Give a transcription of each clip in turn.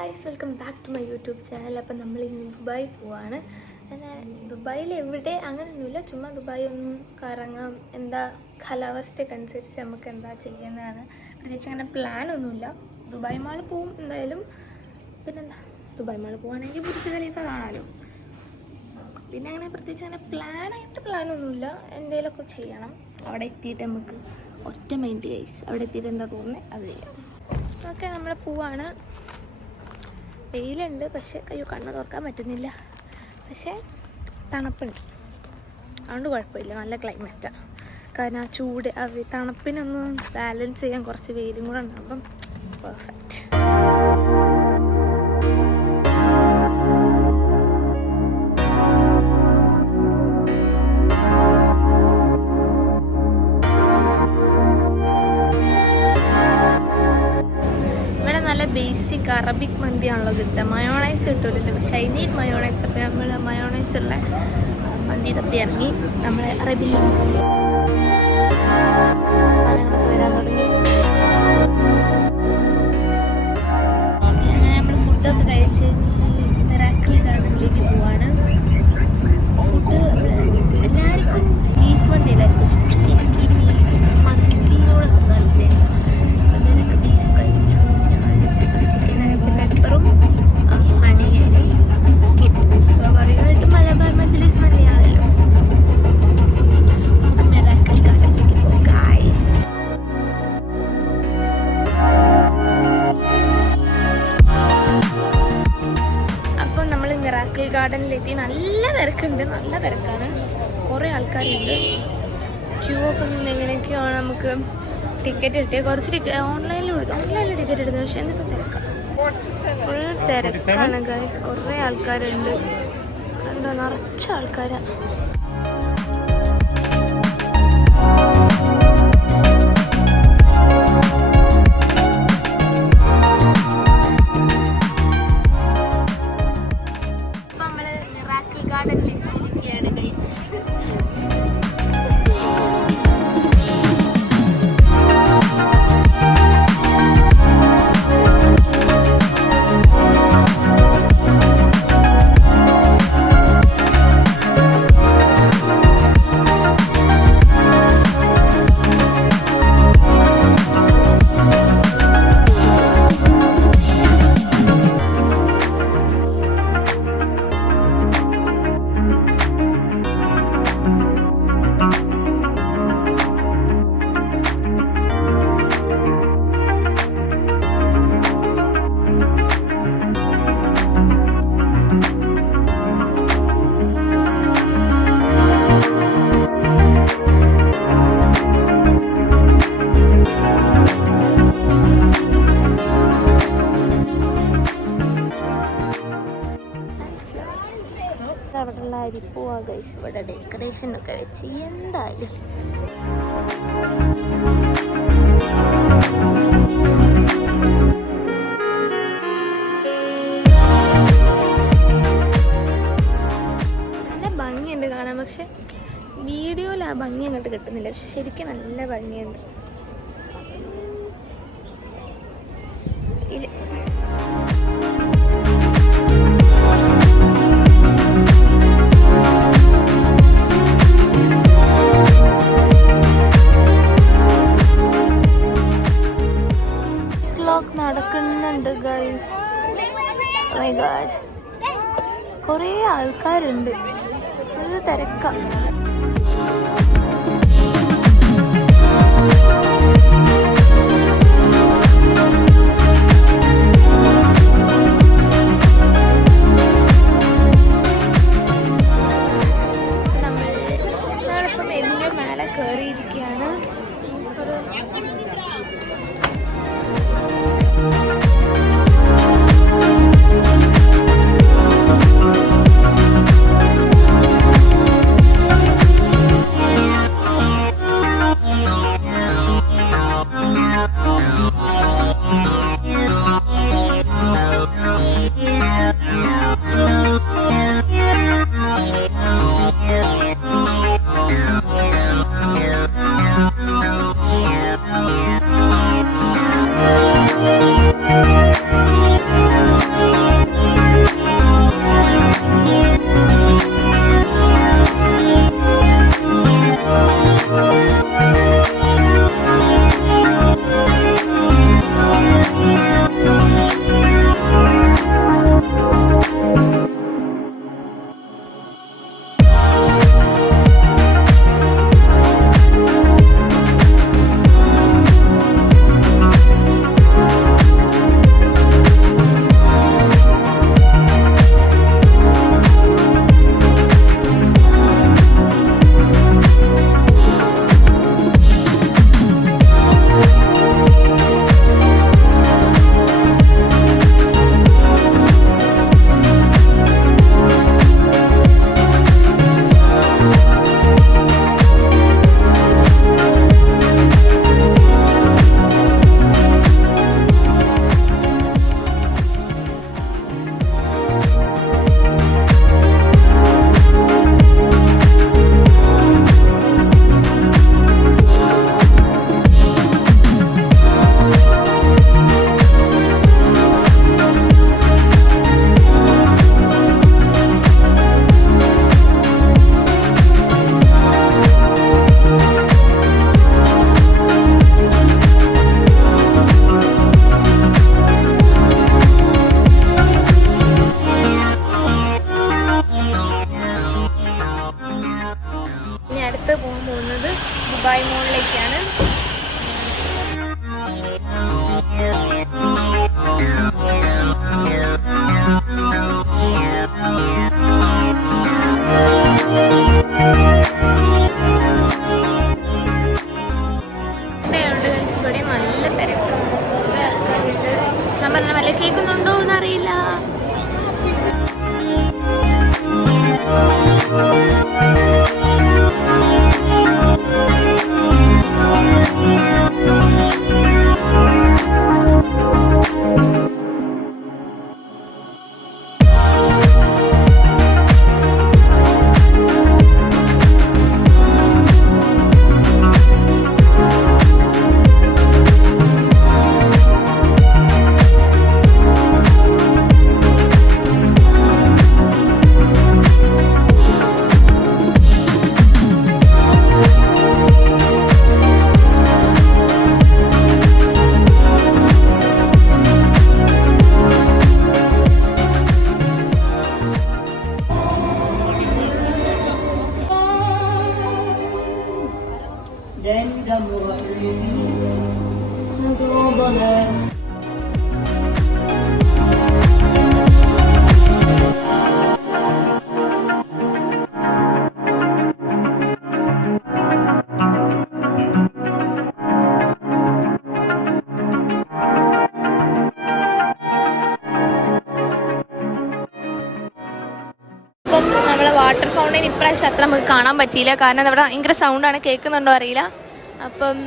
Guys, welcome back to my YouTube channel. അപ്പം നമ്മൾ ഇന്ന് ദുബായ് പോവാണ്. ദുബായിൽ എവിടെ അങ്ങനെയൊന്നുമില്ല, ചുമ്മാ ദുബായ് ഒന്ന് കറങ്ങാം, എന്താ കാലാവസ്ഥയ്ക്ക് അനുസരിച്ച് നമുക്ക് എന്താ ചെയ്യുന്നതാണ്. പ്രത്യേകിച്ച് അങ്ങനെ പ്ലാനൊന്നുമില്ല. ദുബായ് മാൾ പോവും എന്തായാലും. പിന്നെന്താ, ദുബായ് മാൾ പോവുകയാണെങ്കിൽ ബുർജ് ഖലീഫ കാണാമല്ലോ. പിന്നെ അങ്ങനെ പ്രത്യേകിച്ച് അങ്ങനെ പ്ലാനൊന്നുമില്ല, എന്തെങ്കിലുമൊക്കെ ചെയ്യണം. അവിടെ എത്തിയിട്ട് നമുക്ക് ഒറ്റ മൈൻഡ് ഗൈസ്, അവിടെ എത്തിയിട്ട് എന്താ തോന്നുന്നത് അത് ചെയ്യാം. ഓക്കെ, നമ്മൾ പോവാണ്. വെയിലുണ്ട്, പക്ഷേ അയ്യോ കണ്ണ് തുറക്കാൻ പറ്റുന്നില്ല. പക്ഷേ തണുപ്പുണ്ട്, അതുകൊണ്ട് കുഴപ്പമില്ല, നല്ല ക്ലൈമറ്റാണ്. കാരണം ആ ചൂട് ആ തണുപ്പിനൊന്ന് ബാലൻസ് ചെയ്യാൻ കുറച്ച് വെയിലും കൂടെ ഉണ്ടാകുമ്പം പെർഫെക്റ്റ്. ബേസിക് അറബിക് മന്തിയാണല്ലോ കിട്ടുക. മയോണൈസ് കിട്ടൂരില്ല, പക്ഷേ ഐ നീഡ് മയോണൈസ്. അപ്പോൾ നമ്മൾ മയോണൈസ് ഉള്ള മന്തി തപ്പി ഇറങ്ങി. നമ്മൾ അറബി വരാൻ തുടങ്ങി. അങ്ങനെ നമ്മൾ ഫുഡൊക്കെ കഴിച്ച് മിറാക്കിൾ ഗാർഡനിലേക്ക് പോവാണ്. ഫുഡ് എല്ലാവർക്കും ബീഫ് മന്തി എല്ലാവർക്കും ഇഷ്ടം, പക്ഷേ എനിക്ക് ബീഫ് മന്തിയോടെ താല്പര്യം. അതിനൊക്കെ ബീഫ് കഴിച്ചു. ചിക്കൻ കഴിച്ച പെപ്പറും ഹണിയനും സ്കിപ്പ്. സ്വാഭാവികമായിട്ടും മലബാർ മജ്ലിസ് മന്തിയാണല്ലോ. നമുക്ക് മിറാക്കിൾ ഗാർഡനിലേക്ക് പോകാം ഗൈസ്. അപ്പോൾ നമ്മൾ മിറാക്കിൾ ഗാർഡനിലെത്തി. നല്ല തിരക്കുണ്ട്, നല്ല തിരക്കാണ്, കുറേ ആൾക്കാരുണ്ട്. ക്യൂ ഒക്കെ നിന്ന് എങ്ങനെയൊക്കെയാണ് നമുക്ക് ടിക്കറ്റ് കിട്ടിയത്. കുറച്ച് ഓൺലൈനിൽ ടിക്കറ്റ് എടുത്തത്, പക്ഷേ എന്നിട്ട് തിരക്കാം, ഫുൾ തിരക്കാണ് ഗൈസ്. കുറേ ആൾക്കാരുണ്ട്, കണ്ടോ, നിറച്ച ആൾക്കാരാണ്. അപ്പം നമ്മൾ മിറാക്കിൾ ഗാർഡനിൽ ഇരിക്കുകയാണ് ഗൈസ്. അവിടെയുള്ള അരിപ്പൂവാ ഗൈസ്, ഇവിടെ ഡെക്കറേഷൻ ഒക്കെ വെച്ച് എന്തായാലും. നല്ല ഭംഗിയുണ്ട് കാണാൻ, പക്ഷെ വീഡിയോയിൽ ആ ഭംഗി അങ്ങോട്ട് കിട്ടുന്നില്ല. പക്ഷെ ശരിക്കും നല്ല ഭംഗിയുണ്ട്. നടക്കുന്നുണ്ട് ഗൈസ്. മൈ ഗാഡ്, കുറേ ആൾക്കാരുണ്ട്, ഫുൾ തിരക്ക. നമ്മളിപ്പം ഇതിൻ്റെ മേലെ കയറിയിരിക്കുകയാണ്. വാട്ടർ ഫൗണ്ടൈൻ ഇപ്രാവശ്യം അത്ര നമുക്ക് കാണാൻ പറ്റിയില്ല, കാരണം അവിടെ ഭയങ്കര സൗണ്ടാണ്, കേൾക്കുന്നുണ്ടോ അറിയില്ല. അപ്പം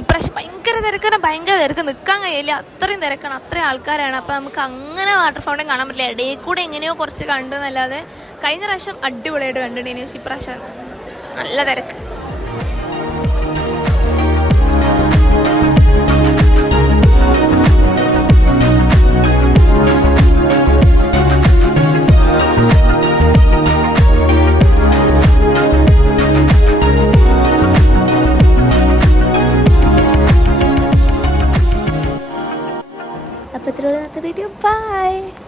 ഇപ്രാവശ്യം ഭയങ്കര തിരക്ക്, നിൽക്കാൻ കഴിയില്ല, അത്രയും തിരക്കാണ്, അത്രയും ആൾക്കാരാണ്. അപ്പോൾ നമുക്ക് അങ്ങനെ വാട്ടർ ഫൗണ്ടൈൻ കാണാൻ പറ്റില്ല. ഇടയിൽ കൂടെ എങ്ങനെയോ കുറച്ച് കണ്ടു എന്നല്ലാതെ കഴിഞ്ഞ പ്രാവശ്യം അടിപൊളിയായിട്ട് കണ്ടിട്ടുണ്ട്. പക്ഷേ ഇപ്രാവശ്യം നല്ല തിരക്ക്. അപ്പോൾ ഇത്രയുള്ള വീഡിയോ. ബൈ.